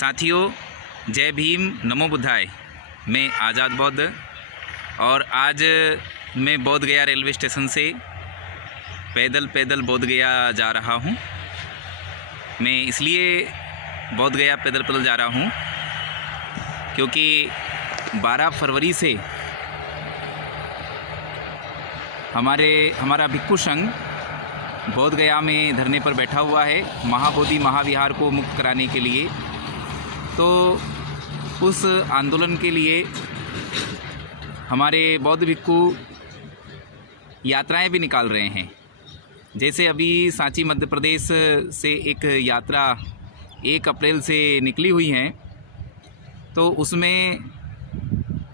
साथियों, जय भीम, नमो बुद्धाय। मैं आज़ाद बौद्ध और आज मैं बोध गया रेलवे स्टेशन से पैदल बोध गया जा रहा हूँ। मैं इसलिए बोध गया पैदल जा रहा हूँ क्योंकि 12 फरवरी से हमारा भिक्षु संघ बोध गया में धरने पर बैठा हुआ है महाबोधि महाविहार को मुक्त कराने के लिए। तो उस आंदोलन के लिए हमारे बौद्ध भिक्षु यात्राएं भी निकाल रहे हैं। जैसे अभी सांची मध्य प्रदेश से एक यात्रा 1 अप्रैल से निकली हुई है, तो उसमें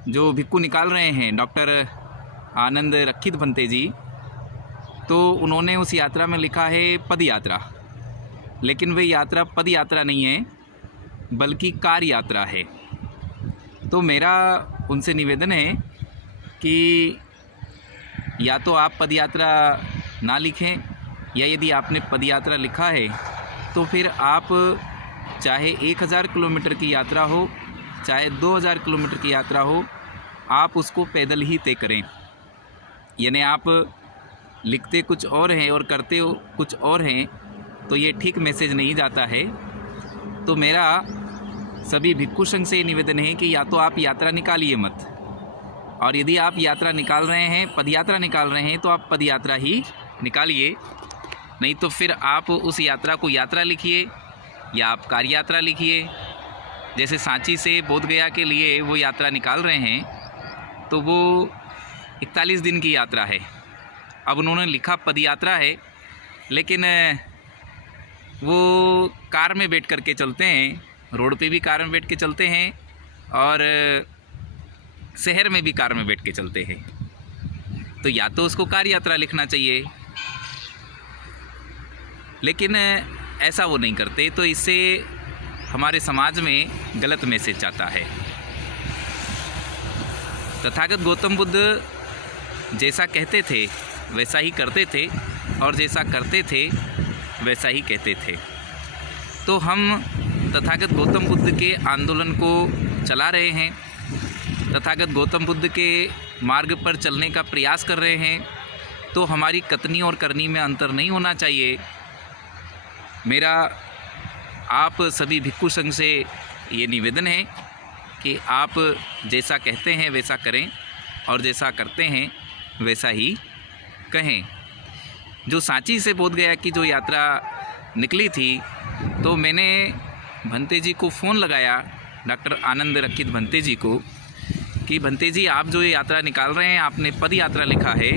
जो भिक्षु निकाल रहे हैं डॉक्टर आनंद रखित भंते जी, तो उन्होंने उस यात्रा में लिखा है पद यात्रा, लेकिन वह यात्रा पद यात्रा नहीं है बल्कि कार यात्रा है। तो मेरा उनसे निवेदन है कि या तो आप पद यात्रा ना लिखें, या यदि आपने पद यात्रा लिखा है तो फिर आप चाहे 1000 किलोमीटर की यात्रा हो, चाहे 2000 किलोमीटर की यात्रा हो, आप उसको पैदल ही तय करें। यानी आप लिखते कुछ और हैं और करते कुछ और हैं, तो ये ठीक मैसेज नहीं जाता है। तो मेरा सभी भिक्षु संघ से निवेदन है कि या तो आप यात्रा निकालिए मत, और यदि आप यात्रा निकाल रहे हैं, पद यात्रा निकाल रहे हैं, तो आप पद यात्रा ही निकालिए। नहीं तो फिर आप उस यात्रा को यात्रा लिखिए या आप कार यात्रा लिखिए। जैसे सांची से बोध गया के लिए वो यात्रा निकाल रहे हैं, तो वो 41 दिन की यात्रा है। अब उन्होंने लिखा पद यात्रा है, लेकिन वो कार में बैठ कर के चलते हैं, रोड पे भी कार में बैठ के चलते हैं और शहर में भी कार में बैठ के चलते हैं। तो या तो उसको कार यात्रा लिखना चाहिए, लेकिन ऐसा वो नहीं करते, तो इससे हमारे समाज में गलत मैसेज जाता है। तथागत गौतम बुद्ध जैसा कहते थे वैसा ही करते थे, और जैसा करते थे वैसा ही कहते थे। तो हम तथागत गौतम बुद्ध के आंदोलन को चला रहे हैं, तथागत गौतम बुद्ध के मार्ग पर चलने का प्रयास कर रहे हैं। तो हमारी कथनी और करनी में अंतर नहीं होना चाहिए। मेरा आप सभी भिक्षु संघ से ये निवेदन है कि आप जैसा कहते हैं वैसा करें, और जैसा करते हैं वैसा ही कहें। जो सांची से बोध गया की जो यात्रा निकली थी, तो मैंने भंते जी को फ़ोन लगाया, डॉक्टर आनंद रखित भंते जी को, कि भंते जी आप जो ये यात्रा निकाल रहे हैं, आपने पद यात्रा लिखा है,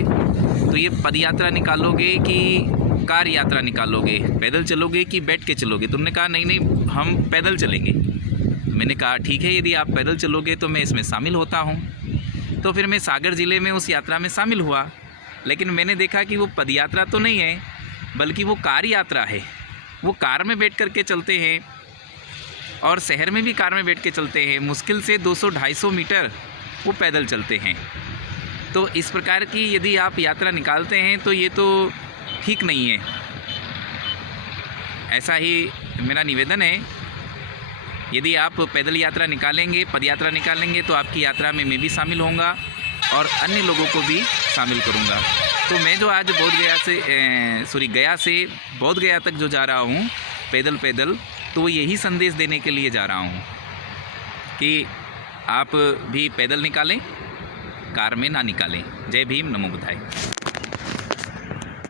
तो ये पद यात्रा निकालोगे कि कार यात्रा निकालोगे, पैदल चलोगे कि बैठ के चलोगे? तो उन्होंने कहा नहीं हम पैदल चलेंगे। मैंने कहा ठीक है, यदि आप पैदल चलोगे तो मैं इसमें शामिल होता हूँ। तो फिर मैं सागर ज़िले में उस यात्रा में शामिल हुआ, लेकिन मैंने देखा कि वो पद यात्रा तो नहीं है बल्कि वो कार यात्रा है। वो कार में बैठ कर के चलते हैं और शहर में भी कार में बैठ के चलते हैं। मुश्किल से 200-250 मीटर वो पैदल चलते हैं। तो इस प्रकार की यदि आप यात्रा निकालते हैं तो ये तो ठीक नहीं है। ऐसा ही मेरा निवेदन है, यदि आप पैदल यात्रा निकालेंगे, पद यात्रा निकालेंगे, तो आपकी यात्रा में मैं भी शामिल होऊंगा और अन्य लोगों को भी शामिल करूंगा। तो मैं जो आज गया से बोध गया तक जो जा रहा हूँ पैदल, तो यही संदेश देने के लिए जा रहा हूँ कि आप भी पैदल निकालें, कार में ना निकालें। जय भीम, नमो बुद्धाय।